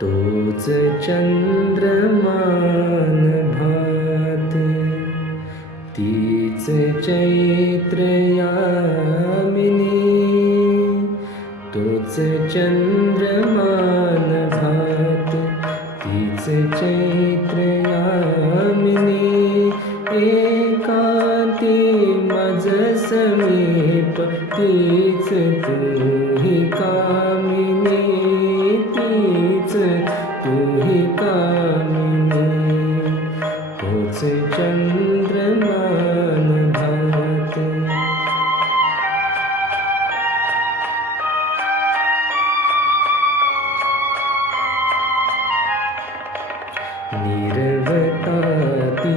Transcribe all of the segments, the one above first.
तोच चंद्रमान भाते, तीच चैत्र यामिनी. तोच चंद्रमान भाते, तीच चैत्र यामिनी. एकांती मज समीप, तीच तुही कामिनी. तीच तुही कामिनी. तोच चंद्रमान भाते. नीरवता ती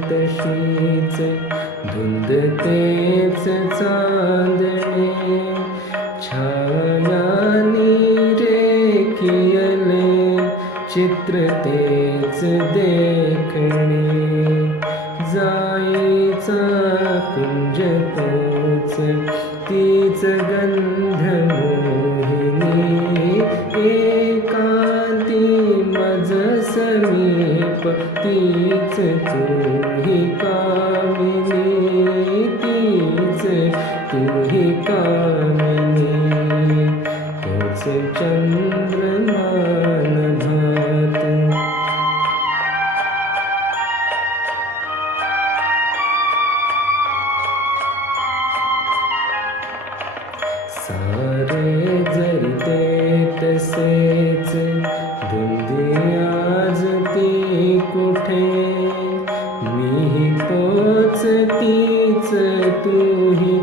तशीच, धुंद तेच चांदणे. छाया निरेखियले, चित्र तेच देखणे. जाईचा कुंज तोच, तीच गंध मोहिनी. एकांती मज समीप, तीच तुही कामिनी. तीच तुही कामिनी. तोच चंद्रमान भाते. सारे जरी तसेच, धुंदी आज ती कुठे. मीही तोच तीच तुही,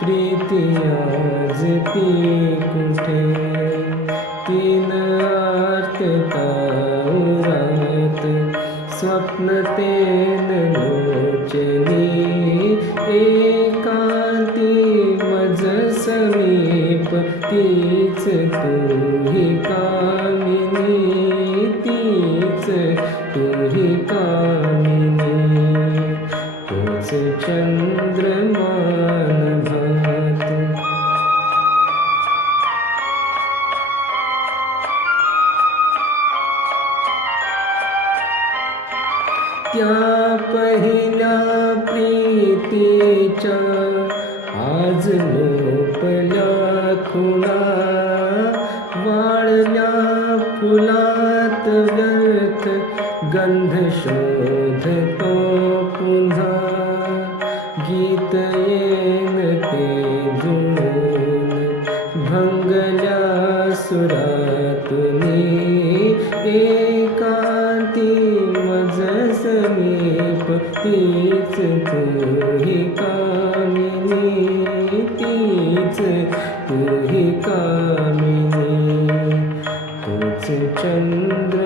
प्रीती आज ती कुठे. तीन आर्त ताउरात, स्वप्न तेन लोचनी. एकांती मज समीप, तीच तुही कामिनी. तीच तुही कामिनी. तोच चंद्रमान भाते. त्या पहिल्या प्रीतीच्या, आज लोपल्या खुणा. वाळल्या फुलात व्यर्थ, गंध शोधतो पुन्हा. गीत येन ते जुळून, भंगल्या सुरातुनी. एकांती मज समीप, तीच तुही कामिनी. तीच तुही कामिनी. तोच चंद्र